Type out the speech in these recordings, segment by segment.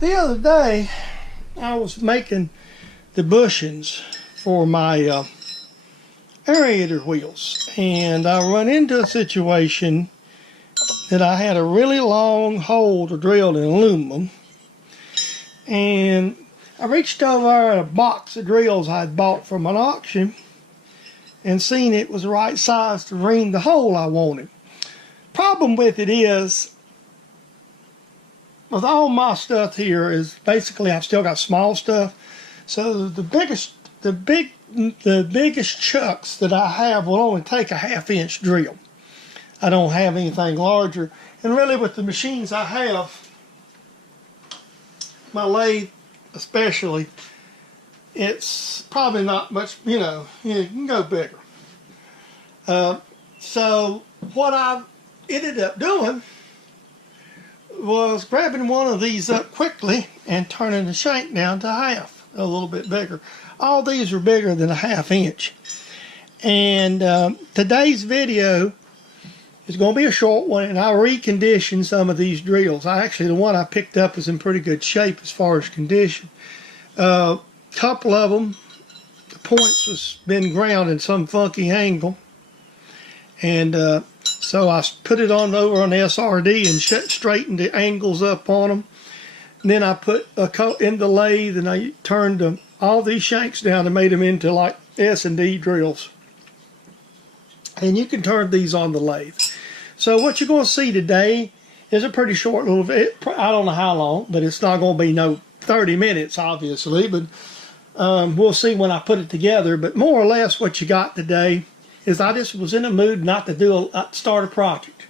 The other day, I was making the bushings for my aerator wheels, and I run into a situation that I had a really long hole to drill in aluminum, and I reached over at a box of drills I had bought from an auction and seen it was the right size to ring the hole I wanted. Problem with it is, with all my stuff here is basically I've still got small stuff, so the biggest chucks that I have will only take a 1/2 inch drill. I don't have anything larger, and really with the machines I have, my lathe especially, it's probably not much, you can go bigger. So what I ended up doing was grabbing one of these up quickly and turning the shank down to half, a little bit bigger. All these are bigger than a 1/2 inch. And today's video is going to be a short one, and I reconditioned some of these drills. The one I picked up is in pretty good shape as far as condition. Couple of them, the points was been ground in some funky angle, and so I put it on over on the SRD and straightened the angles up on them. And then I put a coat in the lathe, and I turned all these shanks down and made them into like S&D drills. And you can turn these on the lathe. So what you're going to see today is a pretty short little video. I don't know how long, but it's not going to be no 30 minutes, obviously. But we'll see when I put it together. But more or less what you got today is I just was in a mood not to start a project.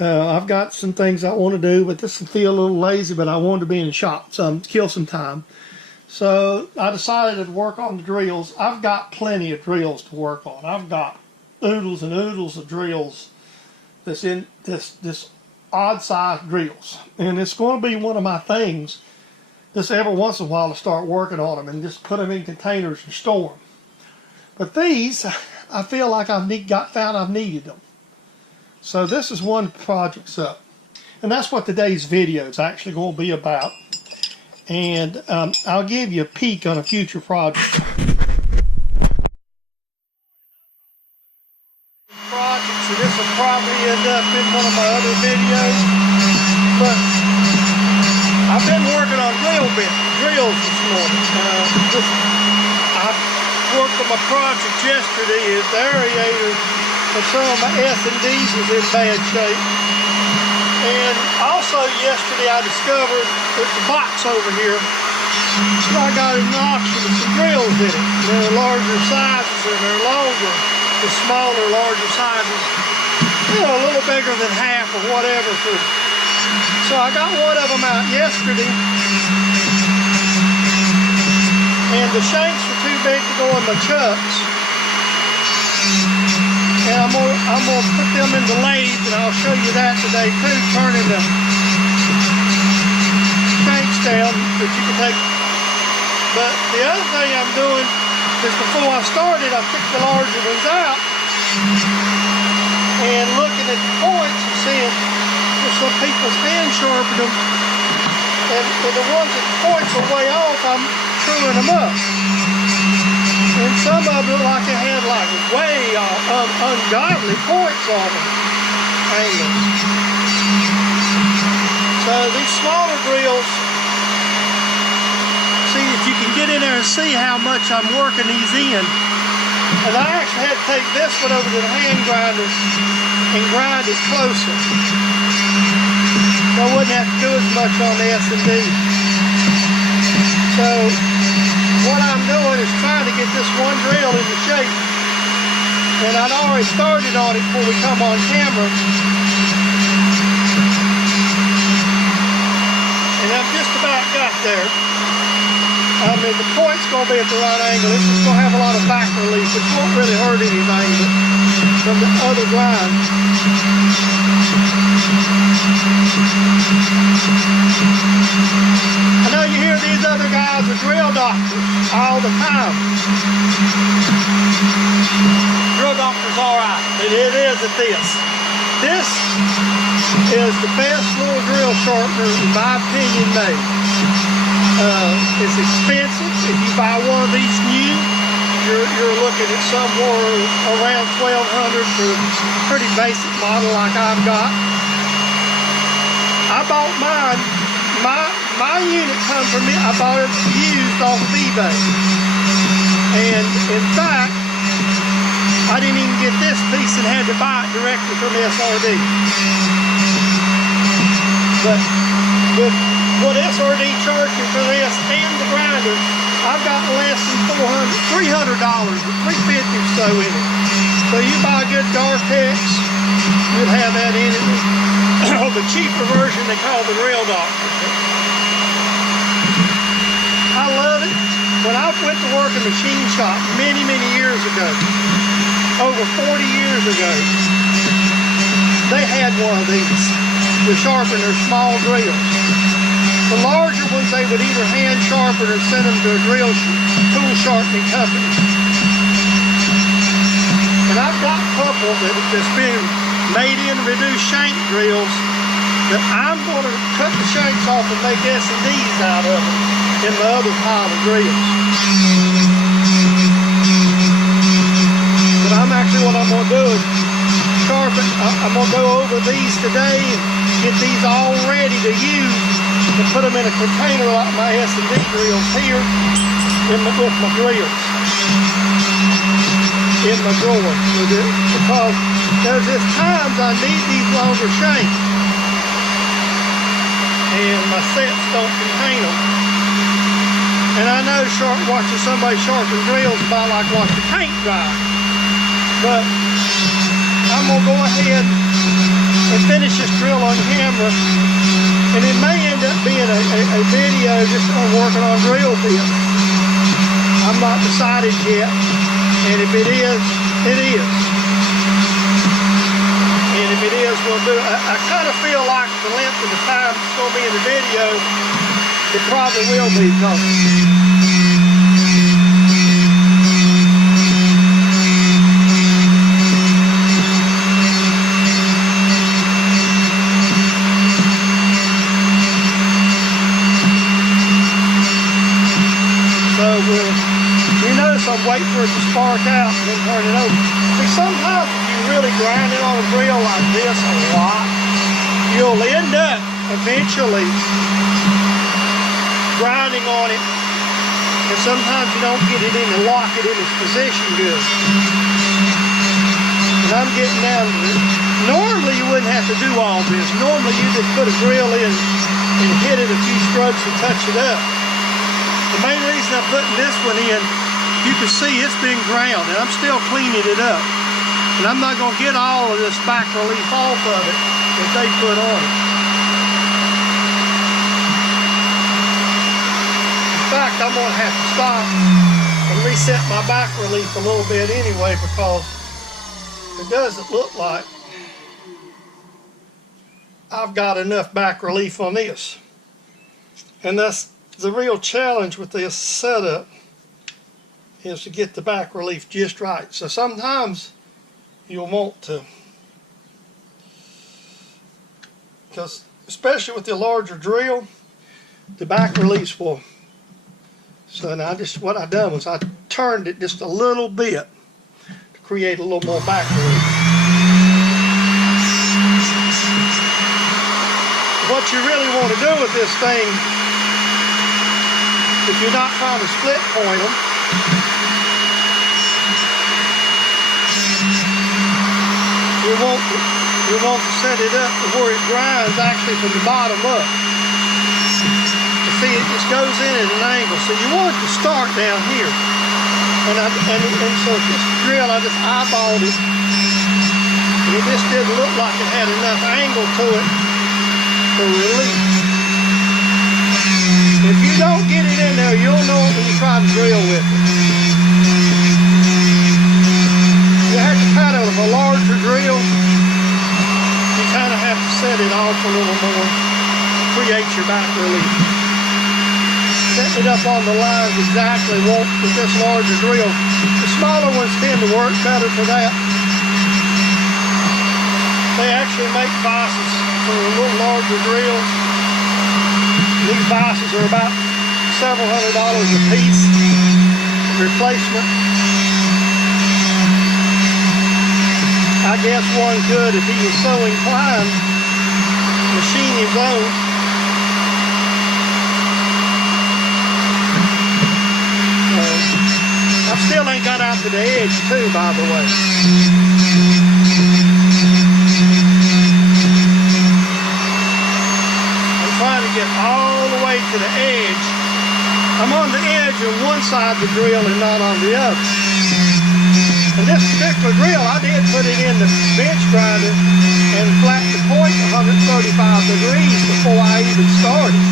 I've got some things I want to do, but this will feel a little lazy, but I wanted to be in the shop, so kill some time. So I decided to work on the drills. I've got plenty of drills to work on. I've got oodles and oodles of drills that's in this odd size drills. And it's going to be one of my things just every once in a while to start working on them and just put them in containers and store them. But these, I feel like I've needed them. So this is one project's up. And that's what today's video is actually going to be about. And I'll give you a peek on a future project. So this will probably end up in one of my other videos. But I've been working on drills this morning. I worked on my project yesterday. The aerator and some of my S&Ds was in bad shape. And also yesterday I discovered there's a box over here. So I got an option with some drills in it. They're larger sizes and they're longer. The smaller, larger sizes. A little bigger than half or whatever. So I got one of them out yesterday. And the shanks were too big to go in my chucks. And I'm gonna put them in the lathe, and I'll show you that today too, turning the shanks down that you can take. But the other thing I'm doing is before I started, I took the larger ones out and looking at the points and seeing if some people's hand sharpened them. And for the ones that the points are way off, I'm truing them up. And some of them look like they had like way ungodly points on them. Angles. So these smaller drills, see if you can get in there and see how much I'm working these in. And I actually had to take this one over to the hand grinder and grind it closer. So I wouldn't have to do as much on the S&D. So what I'm doing is trying to get this one drill into shape. And I'd already started on it before we come on camera. And I've just about got there. I mean, the point's going to be at the right angle. It's just going to have a lot of back relief. It won't really hurt anything from the other grind. I know you hear these other guys are drill doctors all the time. Drill doctors all right, but it is at this. This is the best little drill sharpener, in my opinion, made. It's expensive. If you buy one of these new, you're looking at somewhere around $1,200 for a pretty basic model like I've got. I bought mine. My unit come from me. I bought it used off of eBay. And in fact, I didn't even get this piece and had to buy it directly from SRD. But with what SRD charged me for this and the grinder, I've got less than $300 or $350 or so in it. So you buy a good Dartex, you'll have that in it. The cheaper version they call the Rail Doctor. I love it. When I went to work in a machine shop many years ago, over 40 years ago, they had one of these to sharpen their small drills. The larger ones they would either hand sharpen or send them to a tool sharpening company. And I've got a couple that's been made in reduced shank drills that I'm going to cut the shanks off and make S&Ds out of them in the other pile of drills. But what I'm going to do is sharpen. I'm going to go over these today and get these all ready to use and put them in a container like my S&D drills here with my drills in my drawer. Because there's just times I need these longer shanks and my sets don't contain them. And I know watching somebody sharpen drills is about like watching paint dry. But I'm going to go ahead and finish this drill on camera, and it may end up being a video just on working on drill bits. I'm not decided yet, and if it is, it is. And if it is, we'll do it. I kind of feel like the length of the time it's going to be in the video, it probably will be, because I'm waiting for it to spark out and then turn it over. See, sometimes if you really grind it on a drill like this a lot, you'll end up eventually grinding on it, and sometimes you don't get it in and lock it in its position good. And I'm getting down to it. Normally you wouldn't have to do all this. Normally you just put a drill in and hit it a few strokes and touch it up. The main reason I'm putting this one in, you can see it's been ground, and I'm still cleaning it up. And I'm not going to get all of this back relief off of it that they put on it. In fact, I'm going to have to stop and reset my back relief a little bit anyway, because it doesn't look like I've got enough back relief on this. And that's the real challenge with this setup, is to get the back relief just right. So sometimes you'll want to, because especially with the larger drill, the back reliefs will. So now what I done was I turned it just a little bit to create a little more back relief. What you really want to do with this thing, if you're not trying to split point them, you want to set it up to where it grinds actually from the bottom up. You see, it just goes in at an angle. So you want it to start down here. And so this drill, I just eyeballed it, and it just didn't look like it had enough angle to it for relief. If you don't get it in there, you'll know it when you try to drill with it. You have to kind of, with a larger drill, you kind of have to set it off a little more to create your back relief. Setting it up on the lines exactly won't with this larger drill. The smaller ones tend to work better for that. They actually make vices for a little larger drills. These vices are about several $100s a piece. Replacement. I guess one could, if he was so inclined, machine his own. I still ain't got out to the edge too, by the way. I'm trying to get all the way to the edge. I'm on the edge on one side of the drill and not on the other. And this particular drill, I did put it in the bench grinder and flatten the point 135 degrees before I even started.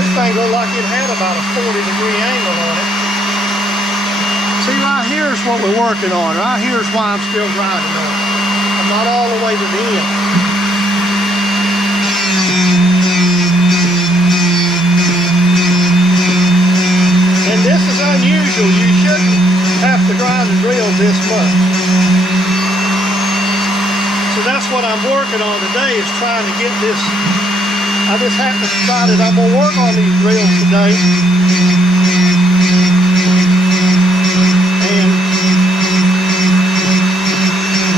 This thing looked like it had about a 40-degree angle on it. See, right here's what we're working on. Right here's why I'm still grinding on it. I'm not all the way to the end. And this is unusual. You shouldn't have to grind and drill this much. So that's what I'm working on today, is trying to get this. I just happened to decide that I'm going to work on these drills today. And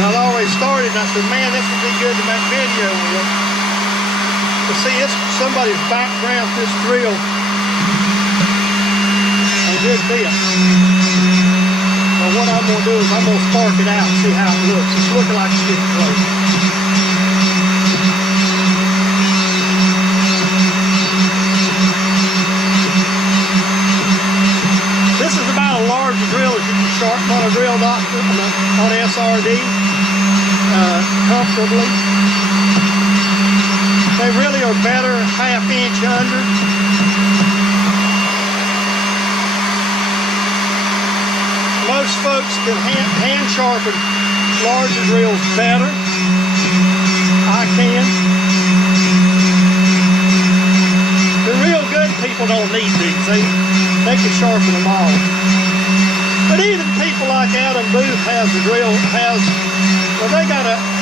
I'd already started and I said, man, this would be good to make video with. But see, it's somebody's background this drill. Good bit. Well, what I'm going to do is I'm going to spark it out and see how it looks. It's looking like it's getting close. This is about as large a drill as you can sharpen on a drill doctor on SRD comfortably. They really are better half-inch under. Most folks can hand sharpen larger drills better. I can. The real good people don't need these. They can sharpen them all. But even people like Adam Booth has a drill, well,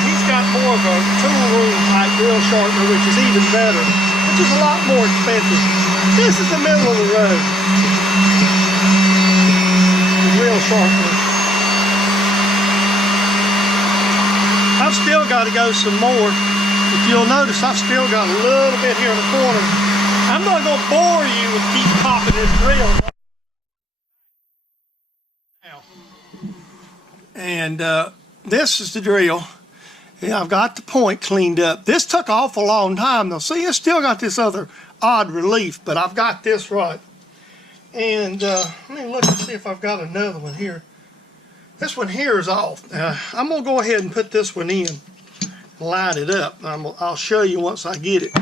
he's got more of a tool room type drill sharpener, which is even better, which is a lot more expensive. This is the middle of the road. Real sharpener. I've still got to go some more. If you'll notice, I've still got a little bit here in the corner. I'm not going to bore you with keep popping this drill. And this is the drill. Yeah, I've got the point cleaned up. This took an awful long time though. See, it's still got this other odd relief, but I've got this right. And let me look and see if I've got another one here. This one here is off. I'm going to go ahead and put this one in and line it up. I'll show you once I get it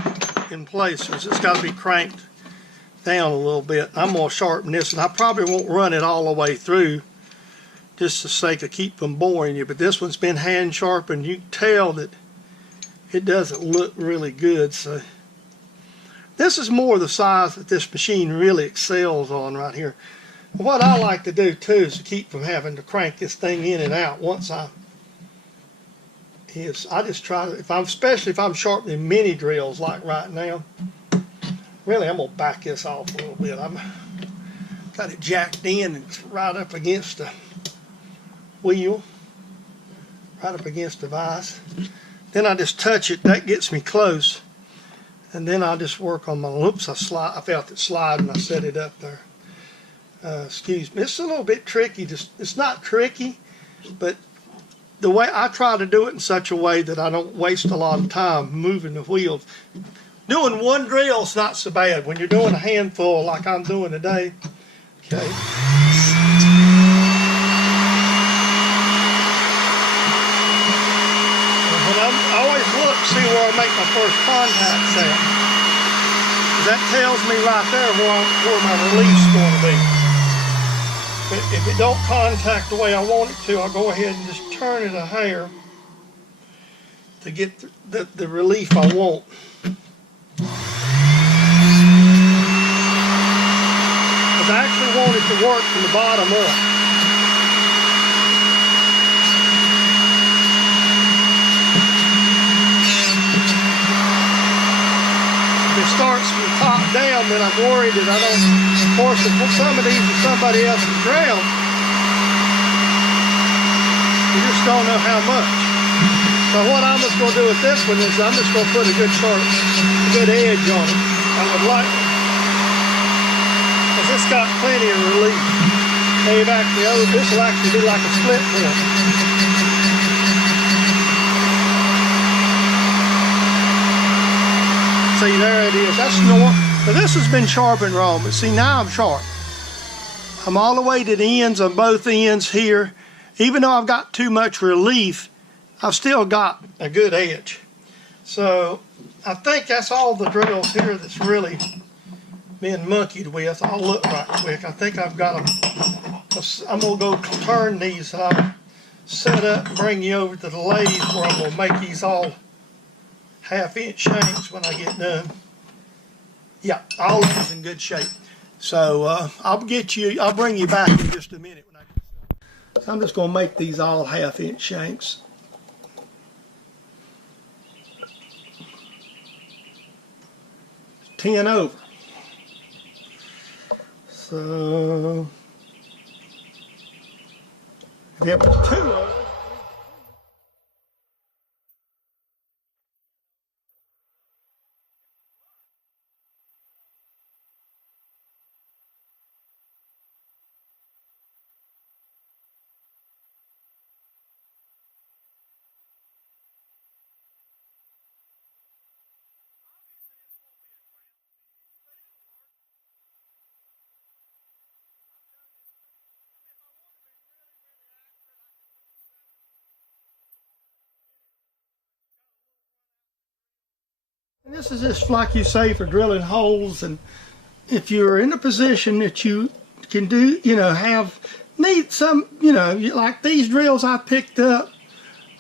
in place. It's got to be cranked down a little bit. I'm going to sharpen this, and I probably won't run it all the way through just for the sake of keep from boring you. But this one's been hand sharpened. You can tell that it doesn't look really good. So this is more the size that this machine really excels on right here. What I like to do too is to keep from having to crank this thing in and out I just try to, especially if I'm sharpening mini drills like right now. Really, I'm gonna back this off a little bit. I've got it jacked in and it's right up against the wheel, right up against the vise. Then I just touch it. That gets me close. And then I'll just work on my, oops, I felt it slide and I set it up there. Excuse me, it's a little bit tricky. It's not tricky, but the way I try to do it in such a way that I don't waste a lot of time moving the wheels. Doing one drill is not so bad. When you're doing a handful like I'm doing today, okay. I always look to see where I make my first contacts at. That tells me right there where my relief's going to be. But if it don't contact the way I want it to, I'll go ahead and just turn it a hair to get the relief I want. Because I actually want it to work from the bottom up. it starts from the top down, then I'm worried that I don't, of course, if some of these are somebody else's ground, you just don't know how much. So what I'm just going to do with this one is I'm just going to put a good edge on it. I would like, because it's got plenty of relief. This will actually be like a split point. See, there it is. That's normal. Now this has been sharpened wrong, but see, now I'm sharp. I'm all the way to the ends on both ends here. Even though I've got too much relief, I've still got a good edge. So I think that's all the drills here that's really been monkeyed with. I'll look right quick. I think I've got them. I'm going to go turn these and I'll set up and bring you over to the lathe where I'm going to make these all 1/2 inch shanks when I get done. Yeah, all of these in good shape. So I'll bring you back in just a minute. So I'm just going to make these all 1/2 inch shanks. Ten over. So if it was 2 over. And this is just like you say for drilling holes, and if you're in a position that you can do, need some, like these drills I picked up,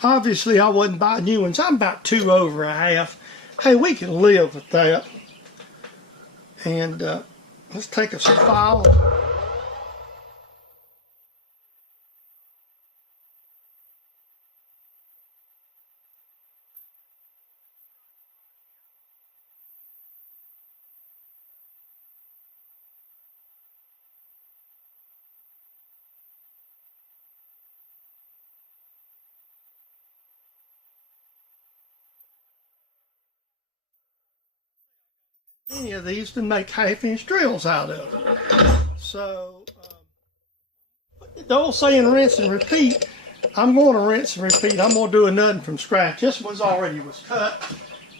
obviously I wouldn't buy new ones. I'm about 2 over 1/2. Hey, we can live with that. And let's take a file. Any of these to make 1/2 inch drills out of. So the old saying rinse and repeat, I'm going to rinse and repeat. I'm going to do nothing from scratch. This one's already was cut.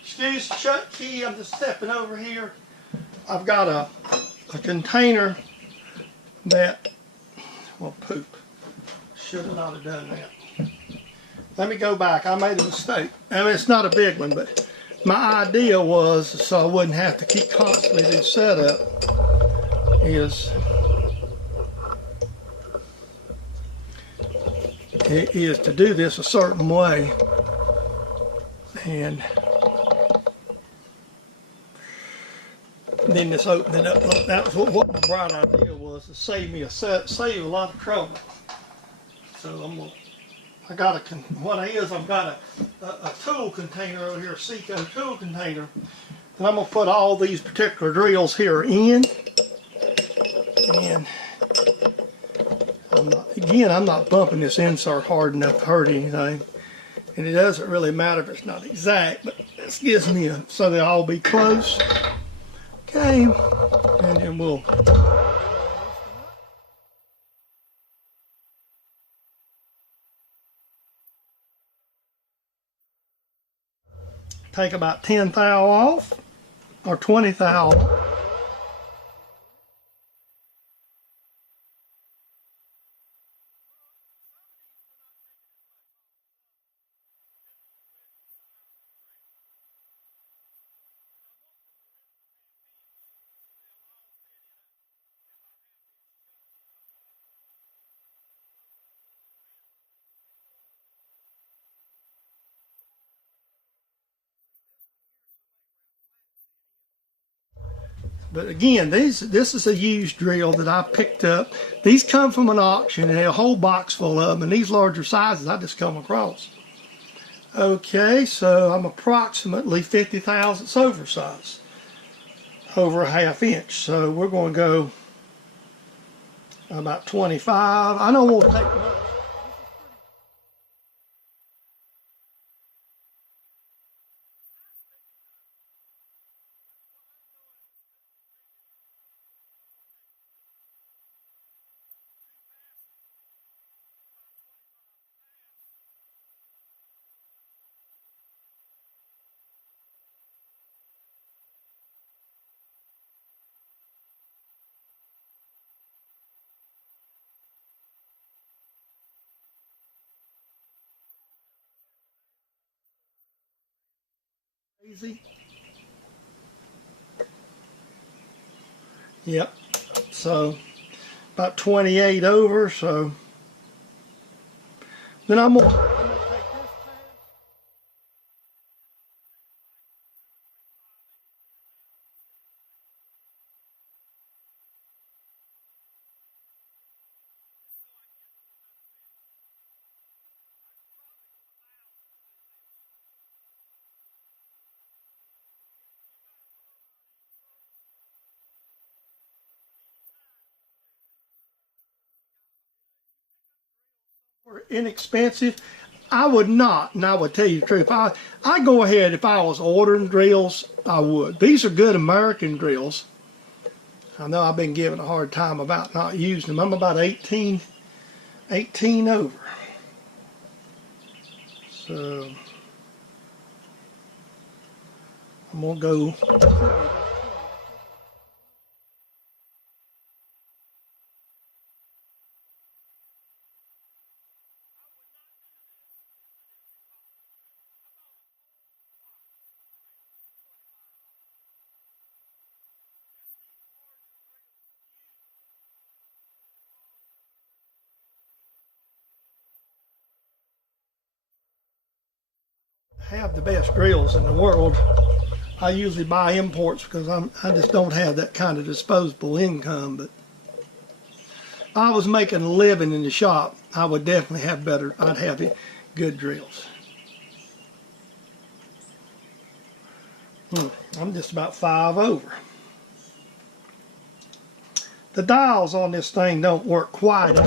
Excuse the shut key, I'm just stepping over here. I've got a container that, well, poop. Should have not have done that. Let me go back. I made a mistake. I mean, it's not a big one, but my idea was, so I wouldn't have to keep constantly this setup, is to do this a certain way. And then just open it up. Look, that was what my bright idea was, to save me save a lot of trouble. So I've got a tool container over here, a Seco tool container, and I'm going to put all these particular drills here in. And I'm not bumping this insert hard enough to hurt anything. And it doesn't really matter if it's not exact, but this gives me so they'll all be close. Okay, and then we'll take about 10 thou off, or 20 thou off. But again, this is a used drill that I picked up. These come from an auction, and a whole box full of them, and these larger sizes I just come across. Okay, so I'm approximately 50 thousandths oversized. over a 1/2 inch. So we're going to go about 25. I know we'll take much. Easy. Yep. So about 28 over. So then I'm gonna take this pass. Inexpensive. I would not, and I would tell you the truth. I go ahead, if I was ordering drills, I would. These are good American drills. I know I've been given a hard time about not using them. I'm about 18 over. So I'm gonna go. Have the best drills in the world. I usually buy imports because I just don't have that kind of disposable income. But if I was making a living in the shop, I would definitely have better. I'd have good drills. I'm just about 5 over. The dials on this thing don't work quite.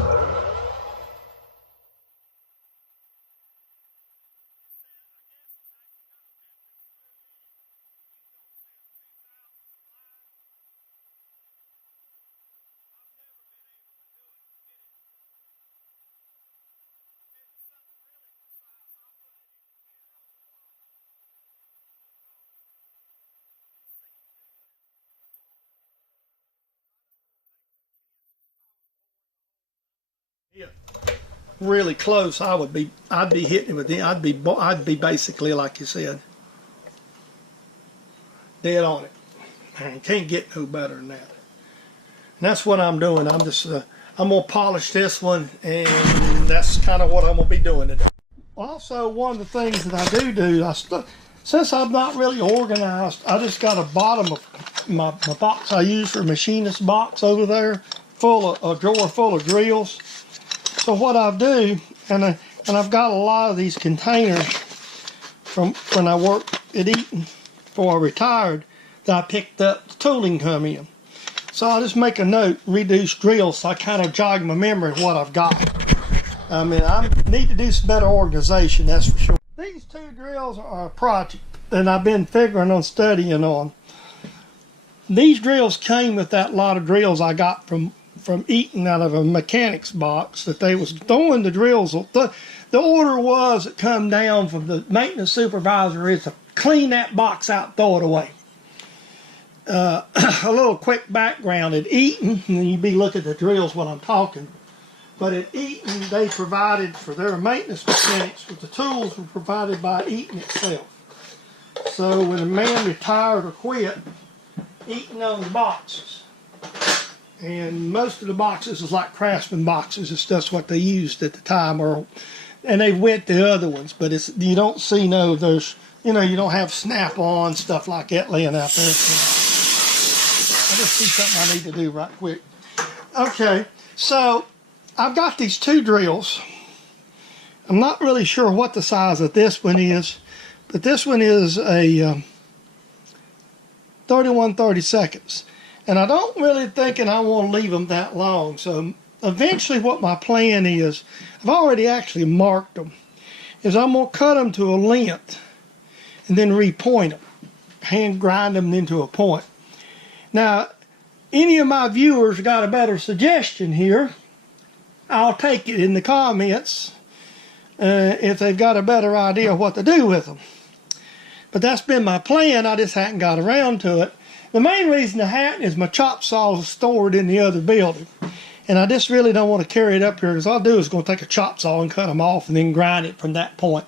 Really close, I'd be hitting it with the, I'd be basically, like you said, dead on it. Man, can't get no better than that. And that's what I'm doing. I'm just I'm gonna polish this one, and that's kind of what I'm gonna be doing today. Also, one of the things that I do, since I'm not really organized, I just got a bottom of my box I use for machinist box over there, full of a drawer full of drills. So what I do, and I've got a lot of these containers from when I worked at Eaton before I retired that I picked up the tooling come in. So I just make a note, reduce drills, so I kind of jog my memory of what I've got. I mean, I need to do some better organization, that's for sure. These 2 drills are a project that I've been figuring on studying on. These drills came with that lot of drills I got from Eaton out of a mechanics box that they was throwing the drills. The order was that come down from the maintenance supervisor is to clean that box out, throw it away. A little quick background at Eaton, and you'd be looking at the drills when I'm talking, but at Eaton they provided for their maintenance mechanics, but the tools were provided by Eaton itself. So when a man retired or quit, Eaton owned the boxes. And most of the boxes is like Craftsman boxes. It's just what they used at the time, and they went to other ones. But you don't see those. You don't have Snap-on stuff like that laying out there. So I just see something I need to do right quick. Okay, so I've got these 2 drills. I'm not really sure what the size of this one is, but this one is a 30 seconds. And I don't really thinking I want to leave them that long. So eventually what my plan is, I've already actually marked them, is I'm going to cut them to a length and then repoint them, hand grind them into a point. Now, any of my viewers got a better suggestion here, I'll take it in the comments if they've got a better idea of what to do with them. But that's been my plan, I just hadn't got around to it. The main reason I hadn't is my chop saw is stored in the other building. And I just really don't want to carry it up here, because all I'll do is going to take a chop saw and cut them off and then grind it from that point.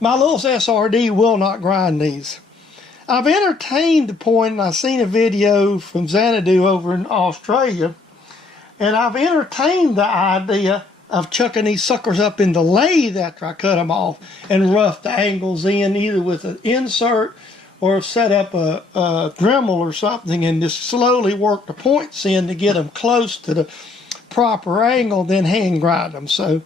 My little SRD will not grind these. I've entertained the point, and I've seen a video from Xanadu over in Australia, and I've entertained the idea of chucking these suckers up in the lathe after I cut them off and rough the angles in, either with an insert or set up a Dremel or something, and just slowly work the points in to get them close to the proper angle, then hand grind them. So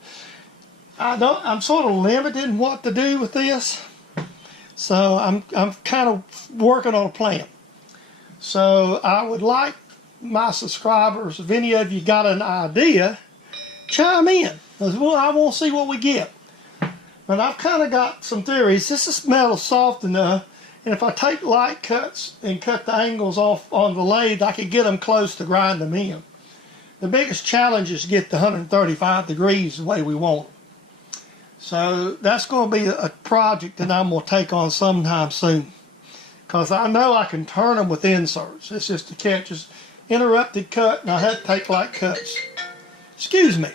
I'm sort of limited in what to do with this. So I'm kind of working on a plan. So I would like my subscribers, if any of you got an idea, chime in, because I want to see what we get. But I've kind of got some theories. This is metal soft enough, and if I take light cuts and cut the angles off on the lathe, I could get them close to grind them in. The biggest challenge is to get the 135 degrees the way we want them. So that's going to be a project that I'm going to take on sometime soon, because I know I can turn them with inserts. It's just a catch, just interrupted cut, and I have to take light cuts. Excuse me.